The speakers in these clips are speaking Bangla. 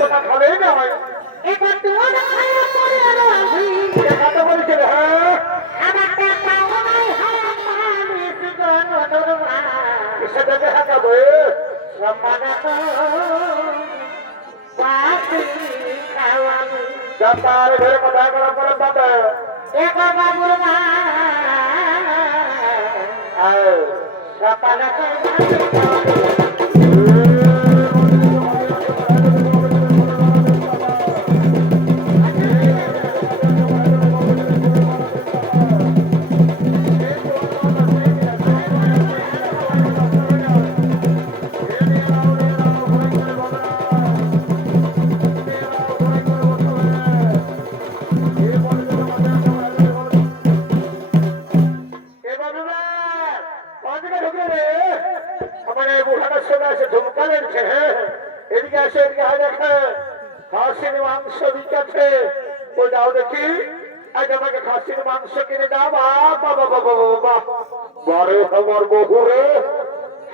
কথা খাবেই না হয় এবার তোমার খায়া পড়ে রবি কথা বলছিল হ্যাঁ আমার টাকাও নাই হারাম মানুষ গণদরমা সেটা দেখা যাবে সম্মানত পাতি খাওয়াবো যাতার ঘরে কথা করা পরে পাবে একা বাবুর মা সকালে এদিকে আসে এদিকে হয় দেখে খাসির মাংস বিকাছে ওই দাও দেখি আজ আমাকে খাসির মাংস কিনে দাও বাবা বাবা বাবা বারে আমার বহুরে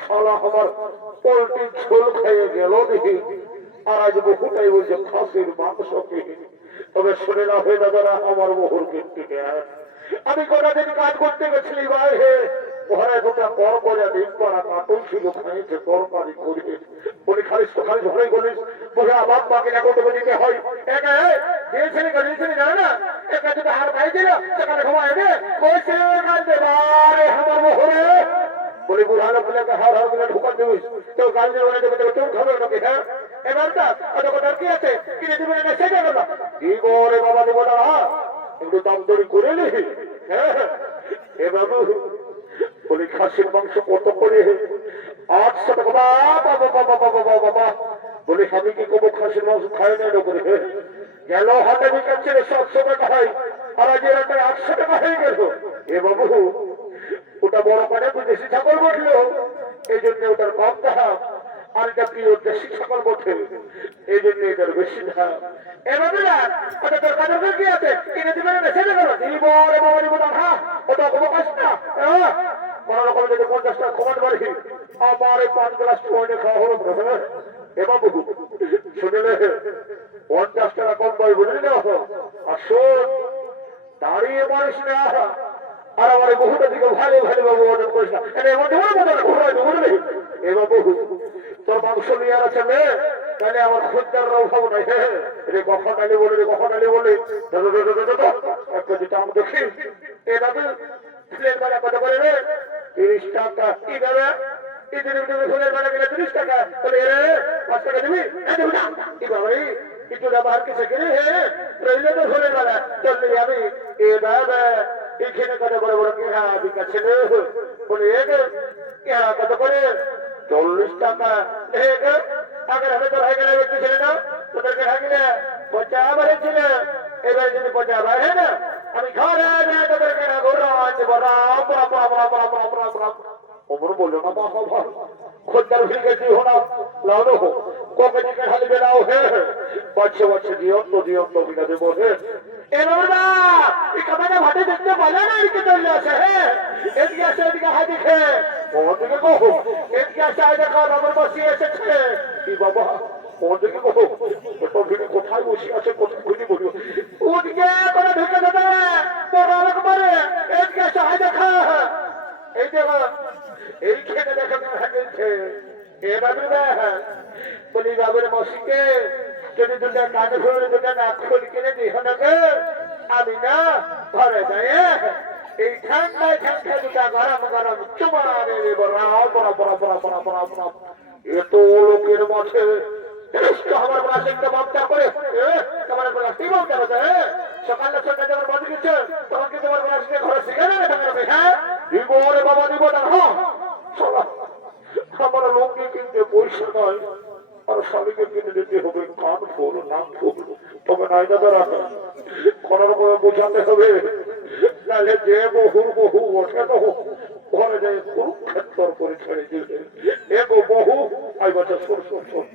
শালা আমার পোল্ট্রি ঝোল খেয়ে গেল দেখি আর আজ বহুটাই বলছে খাসির মাংস কিনে তবে শুনে না হয়ে দাদারা আমার বহুর কিন্তু আমি গোটা দিন কাজ করতে গেছিলি বাইরে ঘরে দুটা বড় করে ডিম করা কাটুন ছিল খাইছে তরকারি করে বলি খালিস তো খালিস ঘরেই বলিস বলে আবার মাকে না করতে দিতে হয় একা দিয়েছিলি দিয়েছিলি জানে না একা যদি হার পাই দিল সেখানে ঘুমা এনে কইছে কাঁদবে বারে আমার মোহরে বলি বুঝানো বলে হার হার গুলো ঢুকান দিবিস কেউ গাল দিয়ে বলে দেবে কেউ খাবে নাকি হ্যাঁ এবার না অত কথা কি আছে কিনে দিবে না সেটা গেল দিব রে বাবা দিব না একটু দাম দড়ি করে নি হ্যাঁ এ বাবু বলি খাসির মাংস কত করে 800 টাকা বাবা বাবা বাবা বাবা বাবা বলি আমি কি কবো খাসির মাংস খাই না করে গেল হাতে বিকাচ্ছে 700 টাকা হয় আর আজ এর 800 টাকা হয়ে গেল এ বাবু ওটা বড় মানে দেশি ছাগল বটলো এই জন্য ওটার কম দাম আর এটা কি ওর দেশি ছাগল বটে এই জন্য এটার বেশি দাম এভাবে না ওটা তোর কাজের কি আছে কিনে দিবে না সেটা গেল দিব রে বাবা দিব না হ্যাঁ ওটা কোনো কষ্ট না কোন রকম যদি 50 টাকা কমাতে পারি আমার এই 5 গ্লাস পয়নে খাওয়া হলো এ বাবু শুনলে 50 টাকা কম পাই বলে না আসুন দাঁড়িয়ে পারিস না আর আমার বহুটা দিকে ভালো ভালো বাবু অর্ডার করিস না এ বাবু তোর মাংস নিয়ে আর আছে মেয়ে তাহলে আমার খদ্দার অভাব নাই রে কখন আলি বলে রে কখন আলি বলে এক কেজি দাম দেখি এ দাদু ফুলের বেলা কত করে রে 30 টাকা কি দেবে ফুলের বেলা গেলে 30 টাকা তাহলে রে 5 টাকা দিবি কি বাবা একটু ব্যবহার কিছু কিনে রইলে তো ফুলের বেলা চললি আমি এ দাদা এখানে কত বড় বড় কেহা বিকাছে বলে কেহা কত করে 40 টাকা আগে আমি তো হয়ে গেলে ব্যক্তি ছিল না তোদেরকে থাকলে 50 বারে ছিল এবার যদি 50 বাড়ে না আমি ঘরে তোদেরকে না ওমর বললো না বাবা খদ্দার ভিড় গেছি হোনা লাউনো হো কোকে দিকে খালি বেলাও হে বাচ্চা বাচ্চা দিয়ন্ত বিনা দেবো হে এবার না এই কামানে ভাতে দেখতে বলে না এদিকে চলে আসে হ্যাঁ এদিকে আসে এদিকে হাই দেখে ওদিকে কহো এদিকে আসে হাই দেখা আমার বসি এসেছে কি বাবা ওদিকে কহো তো ভিড় কোথায় বসে আছে কোথায় ঘুরি বলি ওদিকে করে ঢুকে দেবে বড় রকমারে এদিকে আসে হাই দেখা এই দেখো এই খেতে দেখা গেছে এবার বলি বাবুর মসিকে যদি দুটা কাজ হলে দুটা নাক খুল কিনে দিও না আমি না ঘরে যাই এই ঠান্ডায় ঠান্ডায় দুটা গরম গরম চুমা দেবে এত লোকের মাঝে আমার প্লাস্টিকটা বামটা করে তোমার প্লাস্টিক বামটা করতে সকালে সন্ধ্যা যখন বন্ধ দিচ্ছে তখন কি তোমার প্লাস্টিক ঘরে শিখে নেবে হ্যাঁ দিব রে বাবা দিব না হ্যাঁ আমার লোককে কিনতে পয়সা নয় আর স্বামীকে কিনে দিতে হবে কান ফুল নাক ফুল তবে নাই দাদারা কোন রকম বোঝাতে হবে নাহলে যে বহুর বহু ওঠে তো ঘরে যায় কুরুক্ষেত্র করে ছেড়ে দিলে এগো বহু আই বাচ্চা শোন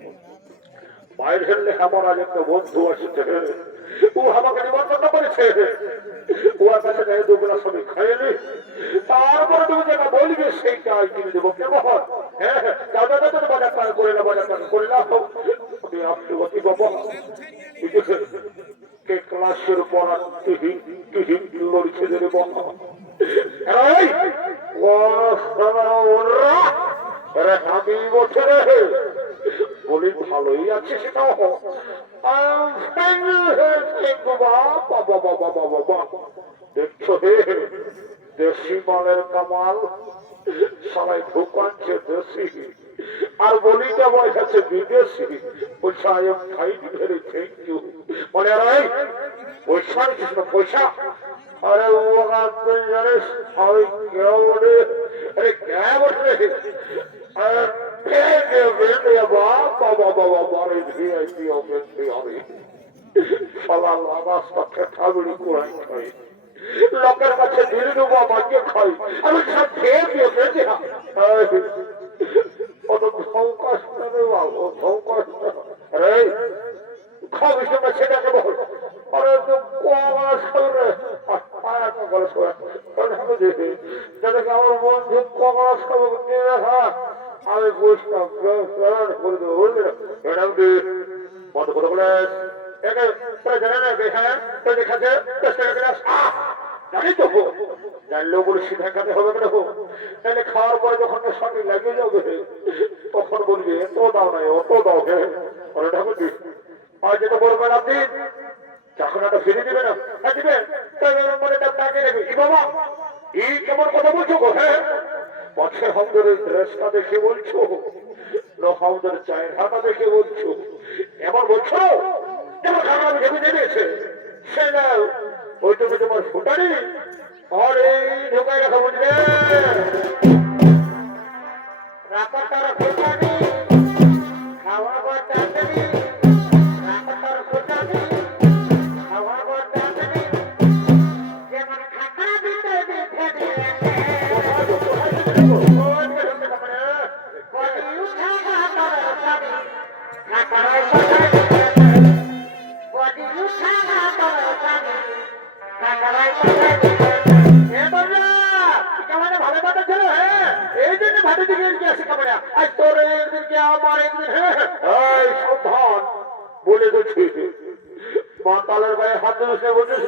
বাইরের লেখাপড়ার একটা বন্ধু আসছে ও আমাকে নিমন্ত্রণ করেছে ওর কাছে গায়ে দুগুলা সবই খাইনি তারপরে তুমি যেটা বলবে সেইটা কিনে দেবো কেমন হ্যাঁ বাজার করে না করে না আপনি অতি বাবা কে ক্লাসের পড়া টিহিন টিহিন লড়ছে রে বাবা আমি বছরে বলি ভালোই আছে সেটাও দেখছো হে দেশি মালের কামাল সবাই ঢুকাচ্ছে দেশি আর বলিটা আমার কাছে বিদেশি পয়সা খাইনি ভেরি থ্যাংক ইউ মনে রাই পয়সা নিচ্ছিস না পয়সা আরে ও তুই জানিস আমি কেউ বলে আরে কে বলে লোকের কাছে দিল ডুবা মাকে খাই আমি সব খেয়ে দিয়ে খেতে অত ধৌ কষ্ট বাবু ধৌ কষ্ট রে খাবিস না সেটাকে বল আরে তো কমাস করে যাদেরকে আমার বন্ধু কমাস নিয়ে রাখা আমি বুঝতাম করে দেবো বুঝলি ম্যাডাম বন্ধ করে বলে জানে না হ্যাঁ তো দেখাচ্ছে জানি তো জানলেও বলে সিধা খাতে হবে না তাহলে খাওয়ার পরে যখন সঙ্গে লাগিয়ে যাবে তখন বলবি এত দাও নাই অত দাও হে ওরা ঠাকুর আর যেটা বলবেন আপনি চাকরাটা ফিরে দিবে না হ্যাঁ দিবেন মনে তাকে নেবে কি বাবা এই কেমন কথা বলছো গো হ্যাঁ পথে আমাদের ড্রেসটা দেখে বলছো আমাদের চায়ের হাতা দেখে বলছো এমন বলছো যেমন খাবার আমি ভেবে দিয়েছে সে না ওইটুকু তোমার ফুটারি আর এই ঢোকায় রাখা বুঝলে রাখাটার ফুটারি খাওয়া চাকরি রাখাটার ফুটারি খাওয়া চাকরি যেমন খাতা দিতে দিতে বলে দিচ্ছি মাতালের গায়ে হাত দিস না বলছিস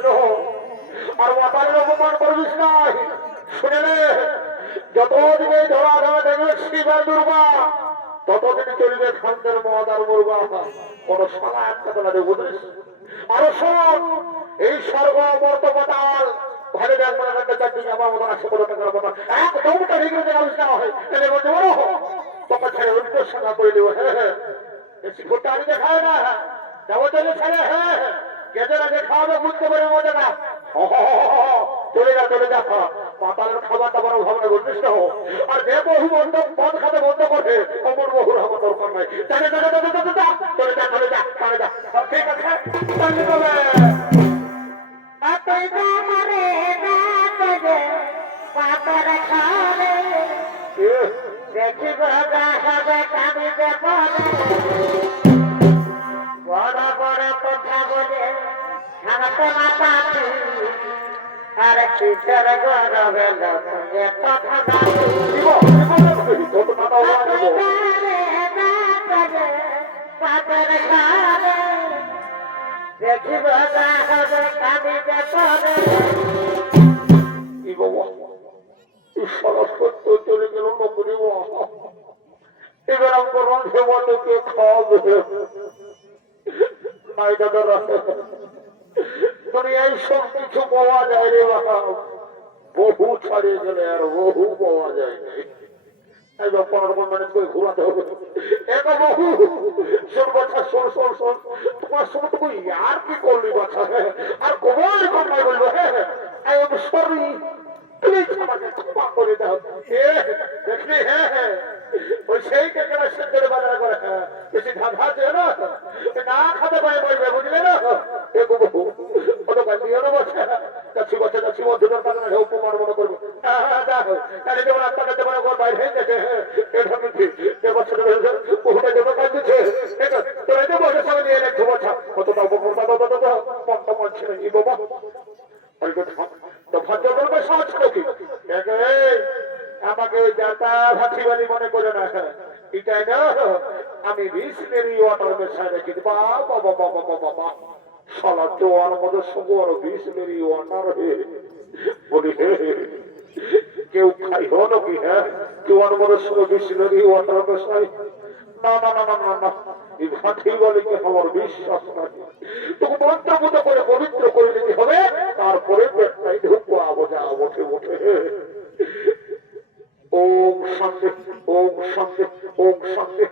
আর মাতালের অপমান করবিস নাই শুনে রে যতদিন এই ধরা ধরা দেখবে শিবের দুর্গা ততদিন চলবে খান্তের মদ আর মুরগা কোন সালা একটা তোলা দেব বুঝিস আরো শোন এই স্বর্গ মর্ত পাতাল ভালো দেখ মনে রাখতে চাচ্ছি আমার মতন আসে বলে টাকার কথা একদমটা ঠিক আছে আলোচনা হয় তাহলে বলতে বলো তোকে ছেড়ে উল্টো সাদা করে দেবো হ্যাঁ হ্যাঁ বেশি ভোটটা আমি দেখায় না যাবো চলে ছেড়ে হ্যাঁ গেদের আগে খাওয়াবে বুঝতে পারে মজা না চলে যা পাতালের খাবার দাবার ভাবনা করছিস না আর যে বহু বন্ধ মদ খাতে বন্ধ করে অমর বহুর আমার দরকার নাই চলে যা ঠিক আছে দেখিব কামি বড় বড় কথা বলে খানাতে মাথা আর কিসের গরবে লোকে কথা দেখিব কামি সরস্বত চলে গেল নকরি এবার আমার রন্ধে বলে কে খাওয়াবে নাই দাদারা দুনিয়ায় সব কিছু পাওয়া যায় রে বাবা বহু ছাড়িয়ে গেলে আর বহু পাওয়া যায় নাই এবার কোনরকম ম্যানেজ করে ঘুরাতে হবে এটা বহু শোন বাচ্চা শোন তোমার সময়টুকু আর কি করলি বাচ্চা আর কোমল নাই বলবো হ্যাঁ আই এম সরি প্লিজ আমাকে ক্ষমা করে দাও দেখলি হ্যাঁ ওই সেই কেকেরা সেদ্ধের বাজার করে বেশি ধাঁধা আছে না খাতে পারে বলবে বুঝলে না এ বহু কত কান্দিও না বাচ্চা যাচ্ছি মধ্যের কারণে উপমার মনে করবো তাহলে যেমন আপনাকে যেমন বাইরে হয়ে গেছে যে বাচ্চাটা বহুটা যেমন কান্দিছে তোরা যে বসে সঙ্গে নিয়ে নেই বাচ্চা কতটা উপকৃত পন্থা মানছে না এই বাবা আমাকে যাতা ভাতিবালি মনে করে না এটাই না আমি বিসলেরি ওয়াটার মেশায় রেখে দিবা বাবা বাবা বাবা বাবা শালা জোয়ার মধ্যে সুগর বিসলেরি ওয়াটার হে বলি হে কেউ খাই হলো কি হ্যাঁ জোয়ার মধ্যে সুগর বিসলেরি ওয়াটার মেশায় না না না না না না এই ভাতেই বলে কি আমার বিশ্বাস নাই তোকে মন্ত্রপুত করে পবিত্র করে দিতে হবে তারপরে পেটটাই ঢুকবো আবোজা ওঠে ওঠে ওম শান্তি ওম শান্তি ওম শান্তি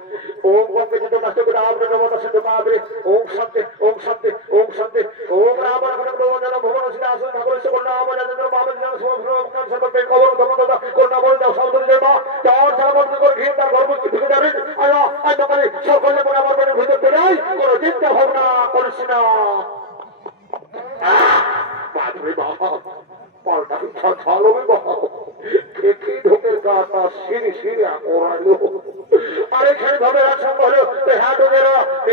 ওম গঙ্গে যত নাস্তে করে আবরে নবতা সিদ্ধ মাবরে ওম শান্তি ওম শান্তি ওম শান্তি ওম রাবণ ঘটক নবজন ভগবান শ্রী আসন ঠাকুর সে কন্যা আমার যাদের বাবা জন সমস্ত সর্বে খবর ধর্মদাতা কন্যা বলে দাও সাউদরি জয় মা চার সামর্থ্য করে ঘিরে তার গর্ভ কি ঢুকে যাবে আয়া আজ সকালে সকলে মনে আমার মনে ভিতর দেয় কোনো চিন্তা ভাবনা করিস না বাপরে বাবা পাল্টা ছালো বাবা খেকি ঢোকের গাটা সিঁড়ি সিঁড়ি আকড়াইলো আর এখানে ভাবে রাখা হলো হাট ওদের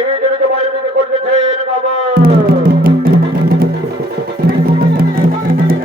নিজে নিজে বাইরে দিকে করতেছেন বাবা